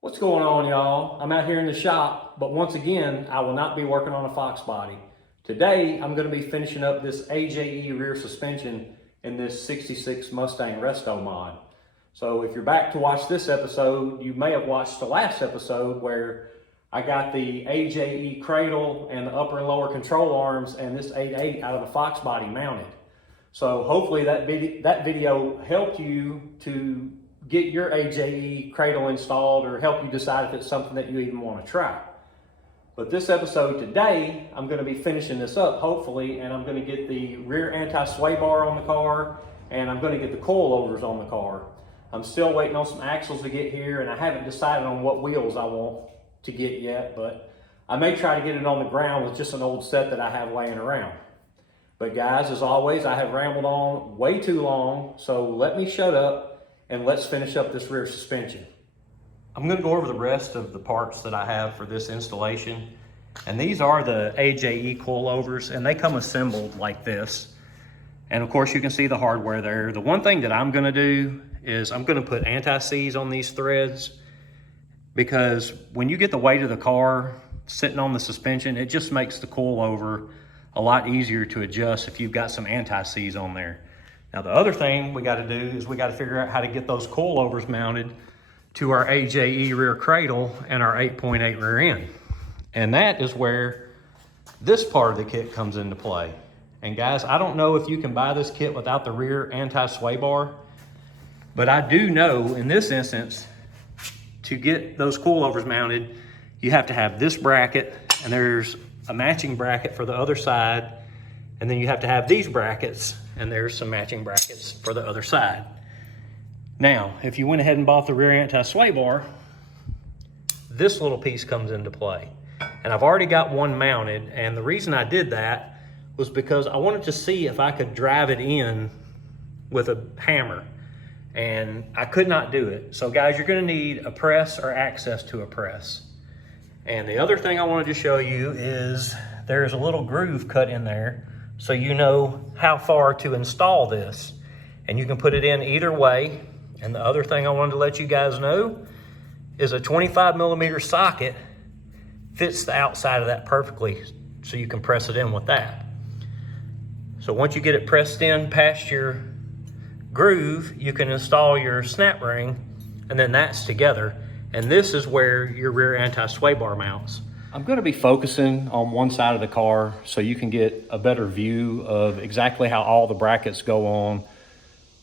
What's going on, y'all? I'm out here in the shop, but once again, I will not be working on a Fox body. Today, I'm going to be finishing up this AJE rear suspension in this 66 Mustang Resto mod. So if you're back to watch this episode, you may have watched the last episode where I got the AJE cradle and the upper and lower control arms and this 8.8 out of the Fox body mounted. So hopefully that video helped you to get your AJE cradle installed or help you decide if it's something that you even want to try. But this episode today, I'm going to be finishing this up hopefully, and I'm going to get the rear anti-sway bar on the car, and I'm going to get the coilovers on the car. I'm still waiting on some axles to get here, and I haven't decided on what wheels I want to get yet, but I may try to get it on the ground with just an old set that I have laying around. But guys, as always, I have rambled on way too long, so let me shut up and let's finish up this rear suspension. I'm going to go over the rest of the parts that I have for this installation. And these are the AJE coilovers, and they come assembled like this. And of course you can see the hardware there. The one thing that I'm going to do is I'm going to put anti-seize on these threads, because when you get the weight of the car sitting on the suspension, it just makes the coilover a lot easier to adjust if you've got some anti-seize on there. Now the other thing we got to do is we got to figure out how to get those coilovers mounted to our AJE rear cradle and our 8.8 rear end. And that is where this part of the kit comes into play. And guys, I don't know if you can buy this kit without the rear anti-sway bar, but I do know in this instance, to get those coilovers mounted, you have to have this bracket, and there's a matching bracket for the other side, and then you have to have these brackets, and there's some matching brackets for the other side. Now, if you went ahead and bought the rear anti-sway bar, this little piece comes into play. And I've already got one mounted, and the reason I did that was because I wanted to see if I could drive it in with a hammer, and I could not do it. So guys, you're gonna need a press or access to a press. And the other thing I wanted to show you is there's a little groove cut in there, so you know how far to install this. And you can put it in either way. And the other thing I wanted to let you guys know is a 25mm socket fits the outside of that perfectly, so you can press it in with that. So once you get it pressed in past your groove, you can install your snap ring, and then that's together. And this is where your rear anti-sway bar mounts. I'm going to be focusing on one side of the car so you can get a better view of exactly how all the brackets go on,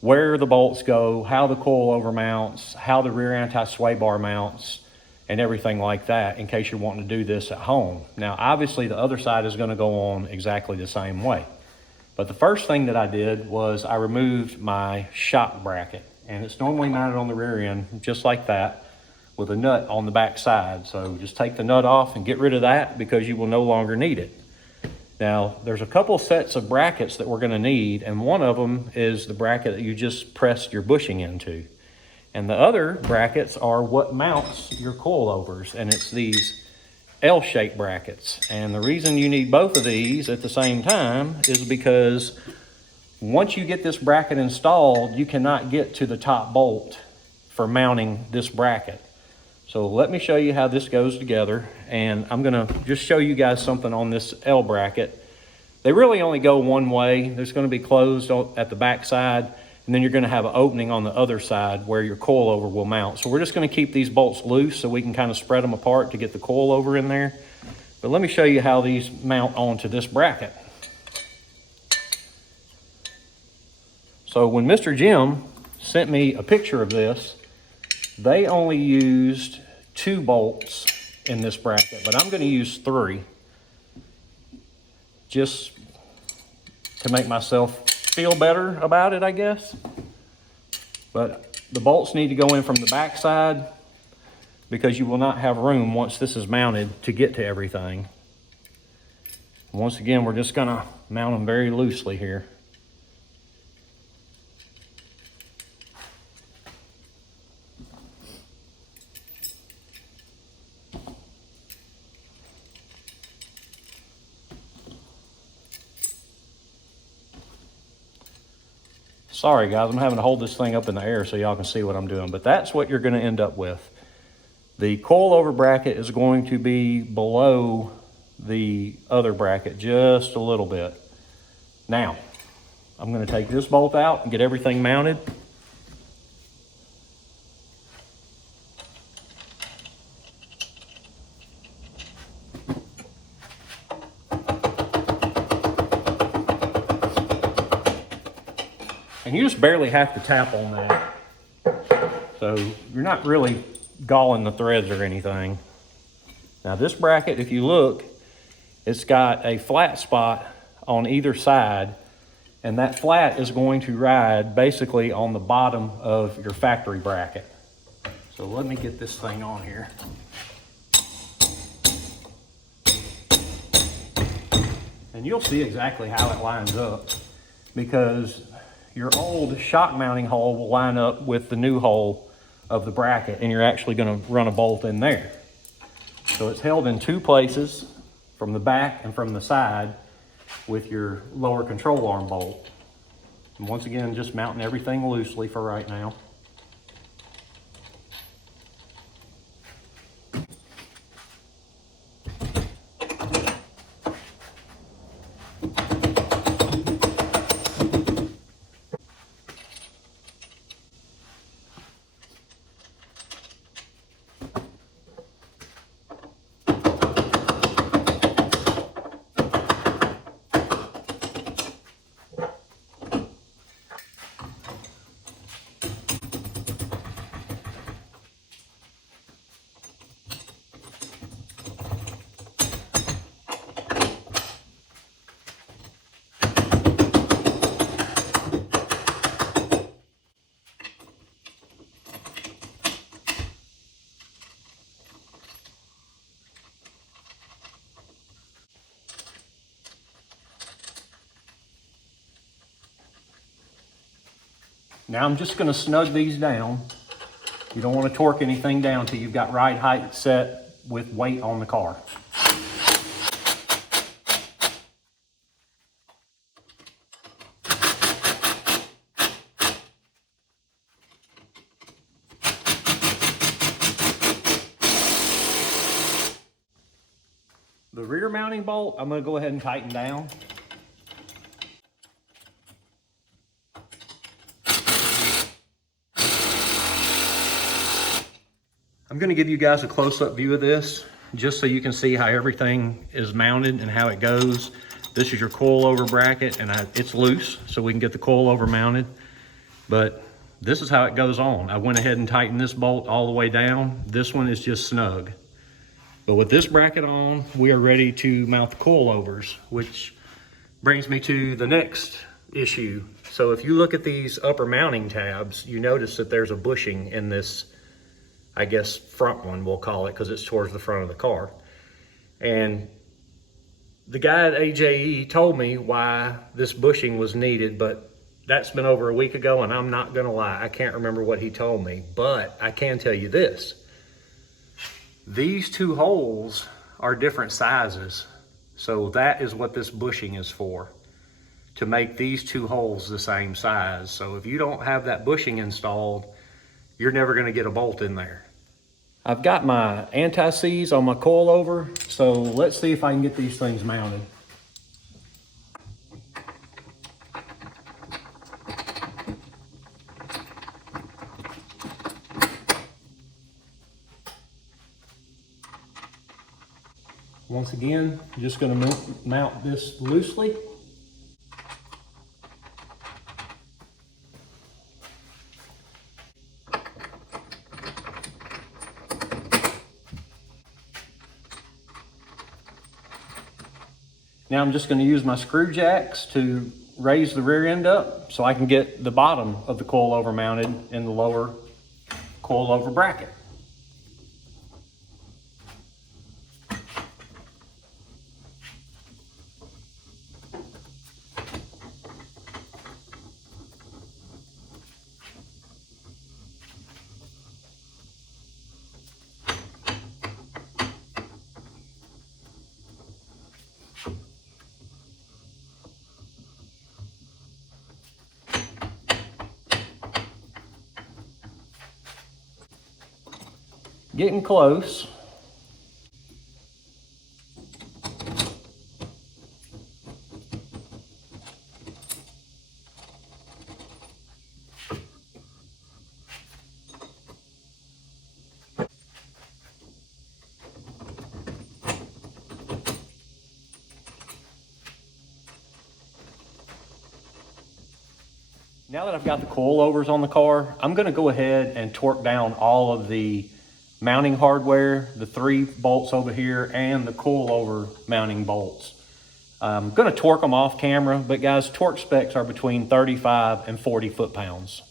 where the bolts go, how the coilover mounts, how the rear anti-sway bar mounts, and everything like that, in case you're wanting to do this at home. Now, obviously the other side is going to go on exactly the same way. But the first thing that I did was I removed my shock bracket, and it's normally mounted on the rear end just like that, with a nut on the back side. So just take the nut off and get rid of that, because you will no longer need it. Now, there's a couple sets of brackets that we're gonna need, and one of them is the bracket that you just pressed your bushing into. And the other brackets are what mounts your coilovers, and it's these L-shaped brackets. And the reason you need both of these at the same time is because once you get this bracket installed, you cannot get to the top bolt for mounting this bracket. So let me show you how this goes together, and I'm gonna just show you guys something on this L bracket. They really only go one way. There's gonna be closed at the back side, and then you're gonna have an opening on the other side where your coilover will mount. So we're just gonna keep these bolts loose so we can kind of spread them apart to get the coilover in there. But let me show you how these mount onto this bracket. So when Mr. Jim sent me a picture of this, they only used 2 bolts in this bracket, but I'm going to use 3 just to make myself feel better about it, I guess. But the bolts need to go in from the back side, because you will not have room once this is mounted to get to everything. Once again, we're just going to mount them very loosely here. Sorry guys, I'm having to hold this thing up in the air so y'all can see what I'm doing, but that's what you're gonna end up with. The coilover bracket is going to be below the other bracket just a little bit. Now, I'm going to take this bolt out and get everything mounted. And you just barely have to tap on that. So you're not really galling the threads or anything. Now this bracket, if you look, it's got a flat spot on either side, and that flat is going to ride basically on the bottom of your factory bracket. So let me get this thing on here. And you'll see exactly how it lines up, because your old shock mounting hole will line up with the new hole of the bracket, and you're actually going to run a bolt in there. So it's held in two places, from the back and from the side, with your lower control arm bolt. And once again, just mounting everything loosely for right now. Now I'm just going to snug these down. You don't want to torque anything down till you've got right height set with weight on the car. The rear mounting bolt, I'm going to go ahead and tighten down. I'm going to give you guys a close-up view of this, just so you can see how everything is mounted and how it goes. This is your coilover bracket, and it's loose, so we can get the coilover mounted. But this is how it goes on. I went ahead and tightened this bolt all the way down. This one is just snug. But with this bracket on, we are ready to mount the coilovers, which brings me to the next issue. So if you look at these upper mounting tabs, you notice that there's a bushing in this, I guess, front one, we'll call it, because it's towards the front of the car. And the guy at AJE told me why this bushing was needed, but that's been over a week ago, and I'm not gonna lie, I can't remember what he told me, but I can tell you this. These two holes are different sizes, so that is what this bushing is for, to make these two holes the same size. So if you don't have that bushing installed, you're never gonna get a bolt in there. I've got my anti-seize on my coilover, so let's see if I can get these things mounted. Once again, I'm just going to mount this loosely. Now I'm just going to use my screw jacks to raise the rear end up so I can get the bottom of the coilover mounted in the lower coilover bracket. getting close. Now that I've got the coilovers on the car, I'm gonna go ahead and torque down all of the mounting hardware, the 3 bolts over here, and the coilover mounting bolts. I'm gonna torque them off camera, but guys, torque specs are between 35 and 40 foot-pounds.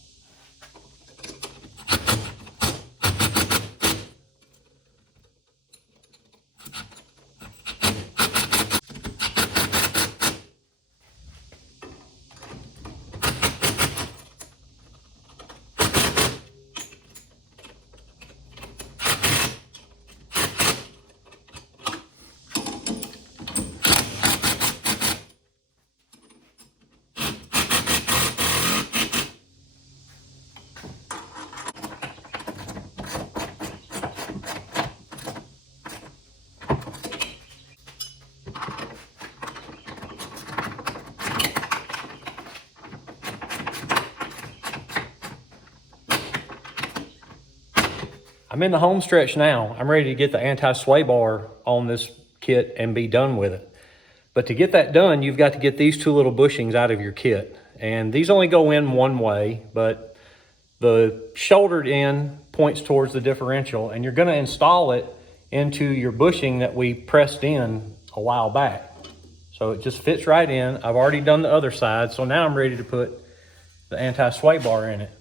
I'm in the home stretch now. I'm ready to get the anti-sway bar on this kit and be done with it. But to get that done, you've got to get these 2 little bushings out of your kit. And these only go in one way, but the shouldered end points towards the differential, and you're gonna install it into your bushing that we pressed in a while back. So it just fits right in. I've already done the other side, so now I'm ready to put the anti-sway bar in it.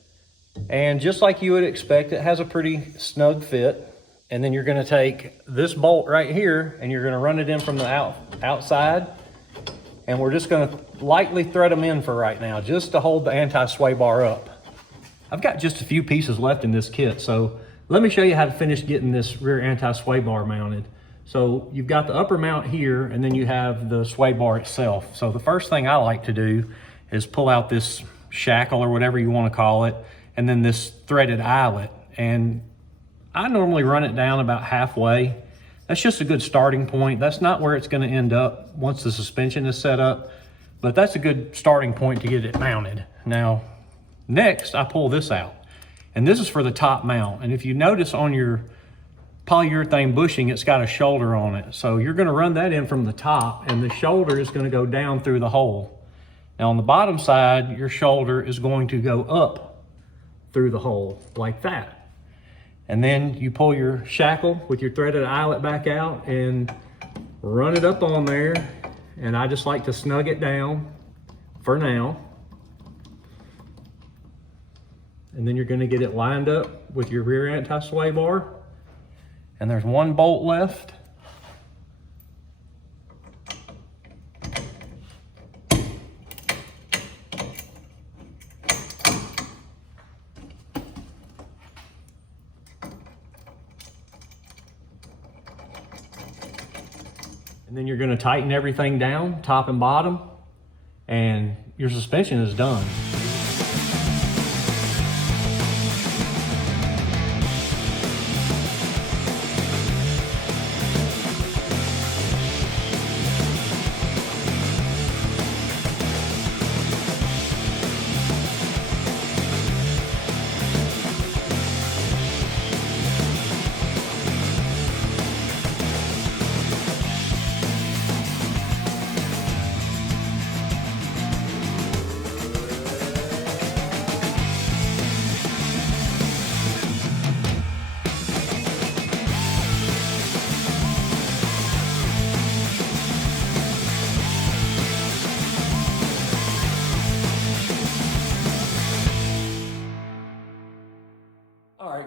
And just like you would expect, it has a pretty snug fit. And then you're gonna take this bolt right here and you're gonna run it in from the outside. And we're just gonna lightly thread them in for right now, just to hold the anti-sway bar up. I've got just a few pieces left in this kit, so let me show you how to finish getting this rear anti-sway bar mounted. So you've got the upper mount here, and then you have the sway bar itself. So the first thing I like to do is pull out this shackle or whatever you wanna call it, and then this threaded eyelet. And I normally run it down about halfway. That's just a good starting point. That's not where it's gonna end up once the suspension is set up, but that's a good starting point to get it mounted. Now, next I pull this out, and this is for the top mount. And if you notice on your polyurethane bushing, it's got a shoulder on it. So you're gonna run that in from the top, and the shoulder is gonna go down through the hole. Now on the bottom side, your shoulder is going to go up through the hole like that. And then you pull your shackle with your threaded eyelet back out and run it up on there. And I just like to snug it down for now. And then you're gonna get it lined up with your rear anti-sway bar. And there's 1 bolt left. And then you're gonna tighten everything down, top and bottom, and your suspension is done.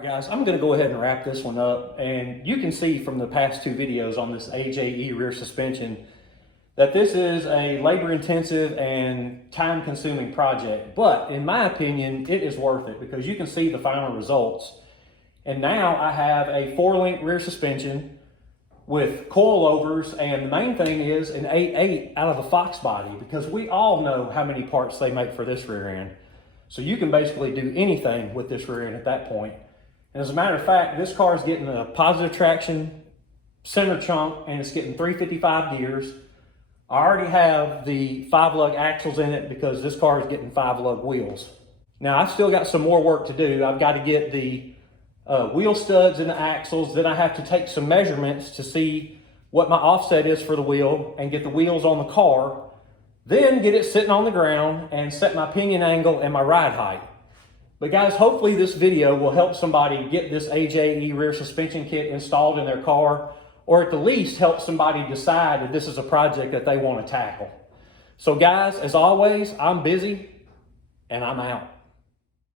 Guys, I'm going to go ahead and wrap this one up, and you can see from the past 2 videos on this AJE rear suspension that this is a labor-intensive and time-consuming project, but in my opinion it is worth it because you can see the final results. And now I have a 4-link rear suspension with coilovers, and the main thing is an 8.8 out of the Fox body, because we all know how many parts they make for this rear end. So you can basically do anything with this rear end at that point. And as a matter of fact, this car is getting a positive traction center chunk and it's getting 355 gears. I already have the 5-lug axles in it because this car is getting 5-lug wheels. Now I've still got some more work to do. I've got to get the wheel studs in the axles. Then I have to take some measurements to see what my offset is for the wheel and get the wheels on the car. Then get it sitting on the ground and set my pinion angle and my ride height. But guys, hopefully this video will help somebody get this AJE rear suspension kit installed in their car, or at the least help somebody decide that this is a project that they want to tackle. So guys, as always, I'm busy and I'm out.